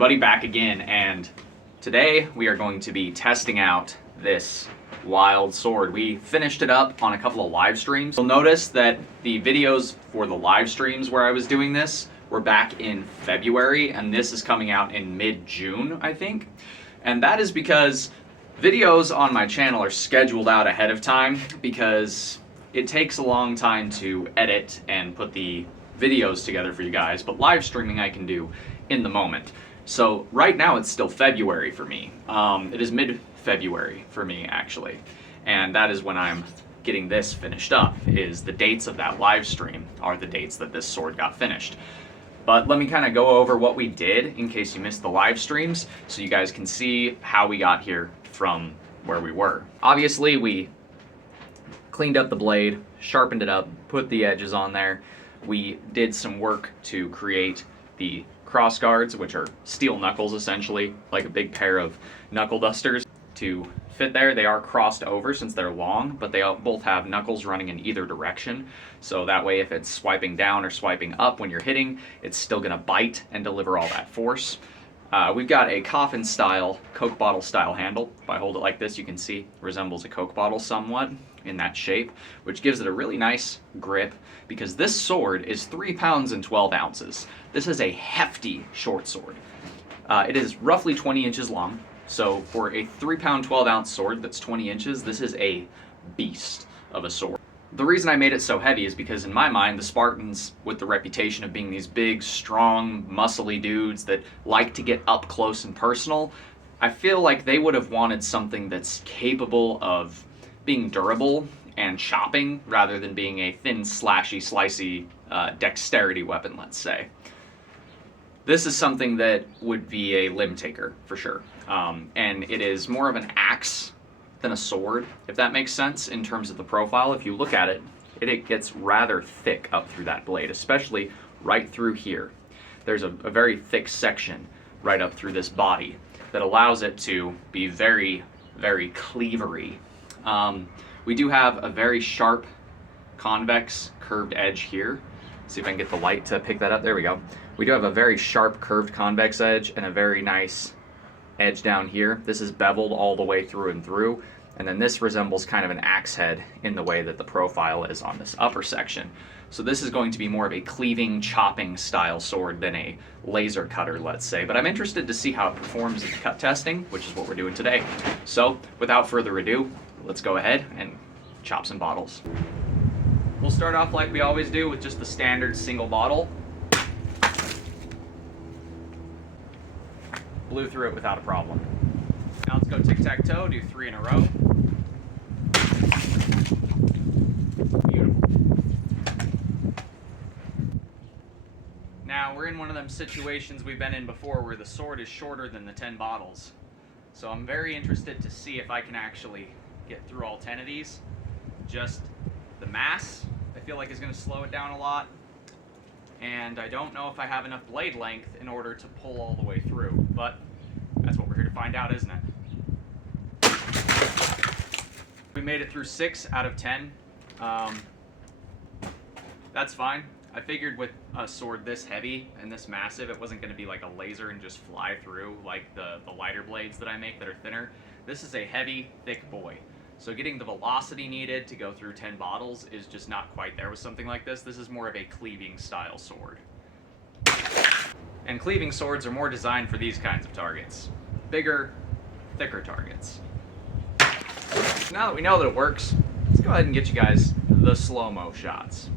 everybody, back again, and today we are going to be testing out this wild sword. We finished it up on a couple of live streams. You'll notice that the videos for the live streams where I was doing this were back in February, and this is coming out in mid-June, I think. And that is because videos on my channel are scheduled out ahead of time because it takes a long time to edit and put the videos together for you guys, but live streaming I can do in the moment. So right now it's still February for me. It is mid-February for me, actually. And that is when I'm getting this finished up, is the dates of that live stream are the dates that this sword got finished. But let me kind of go over what we did in case you missed the live streams so you guys can see how we got here from where we were. Obviously, we cleaned up the blade, sharpened it up, put the edges on there. We did some work to create the cross guards, which are steel knuckles essentially, like a big pair of knuckle dusters to fit there. They are crossed over since they're long, but they both have knuckles running in either direction. So that way if it's swiping down or swiping up when you're hitting, it's still gonna bite and deliver all that force. We've got a coffin style, Coke bottle style handle. If I hold it like this, you can see it resembles a Coke bottle somewhat in that shape, which gives it a really nice grip because this sword is 3 pounds and 12 ounces. This is a hefty short sword. It is roughly 20 inches long. So for a 3 pound, 12 ounce sword that's 20 inches, this is a beast of a sword. The reason I made it so heavy is because in my mind, the Spartans, with the reputation of being these big, strong, muscly dudes that like to get up close and personal, I feel like they would have wanted something that's capable of being durable and chopping rather than being a thin, slashy, slicey dexterity weapon, let's say. This is something that would be a limb taker for sure. And it is more of an axe than a sword, if that makes sense in terms of the profile. If you look at it, it gets rather thick up through that blade, especially right through here. There's a very thick section right up through this body that allows it to be very, very cleavery. We do have a very sharp, convex, curved edge here. See if I can get the light to pick that up. There we go. We do have a very sharp, curved, convex edge and a very nice edge down here. This is beveled all the way through and through. And then this resembles kind of an axe head in the way that the profile is on this upper section. So this is going to be more of a cleaving, chopping style sword than a laser cutter, let's say. But I'm interested to see how it performs in cut testing, which is what we're doing today. So without further ado, let's go ahead and chop some bottles. We'll start off like we always do with just the standard single bottle. Blew through it without a problem. Now let's go tic-tac-toe, do 3 in a row. Beautiful. Now we're in one of them situations we've been in before where the sword is shorter than the 10 bottles. So I'm very interested to see if I can actually get through all 10 of these. Just the mass, I feel like, is going to slow it down a lot. And I don't know if I have enough blade length in order to pull all the way through, but that's what we're here to find out, isn't it? We made it through 6 out of 10. That's fine. I figured with a sword this heavy and this massive, it wasn't going to be like a laser and just fly through like the lighter blades that I make that are thinner. This is a heavy, thick boy. So getting the velocity needed to go through 10 bottles is just not quite there with something like this. This is more of a cleaving style sword. And cleaving swords are more designed for these kinds of targets. Bigger, thicker targets. Now that we know that it works, let's go ahead and get you guys the slow-mo shots.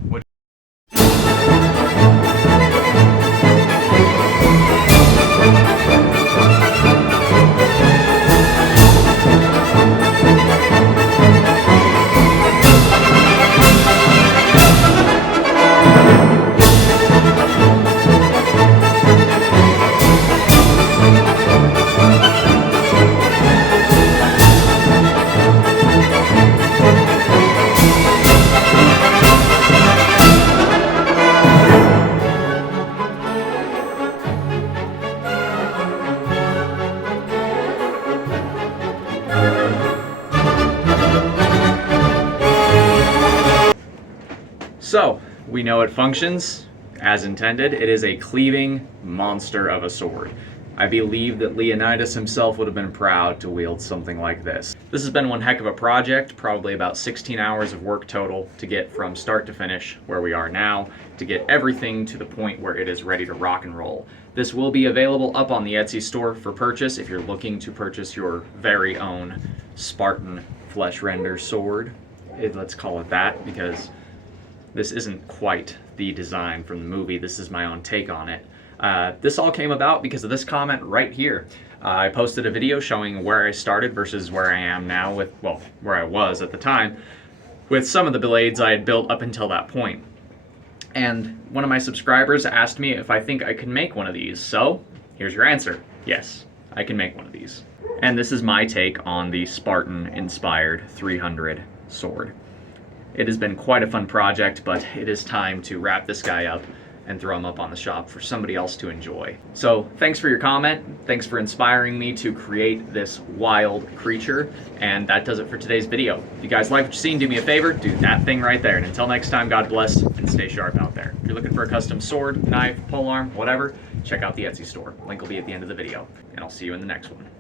So, we know it functions as intended. It is a cleaving monster of a sword. I believe that Leonidas himself would have been proud to wield something like this. This has been one heck of a project, probably about 16 hours of work total to get from start to finish where we are now, to get everything to the point where it is ready to rock and roll. This will be available up on the Etsy store for purchase if you're looking to purchase your very own Spartan flesh render sword. Let's call it that, because this isn't quite the design from the movie. This is my own take on it. This all came about because of this comment right here. I posted a video showing where I started versus where I am now with, well, where I was at the time, with some of the blades I had built up until that point. And one of my subscribers asked me if I think I can make one of these. So here's your answer. Yes, I can make one of these. And this is my take on the Spartan inspired 300 sword. It has been quite a fun project, but it is time to wrap this guy up and throw him up on the shop for somebody else to enjoy. So thanks for your comment. Thanks for inspiring me to create this wild creature. And that does it for today's video. If you guys like what you've seen, do me a favor, do that thing right there. And until next time, God bless and stay sharp out there. If you're looking for a custom sword, knife, polearm, whatever, check out the Etsy store. Link will be at the end of the video. And I'll see you in the next one.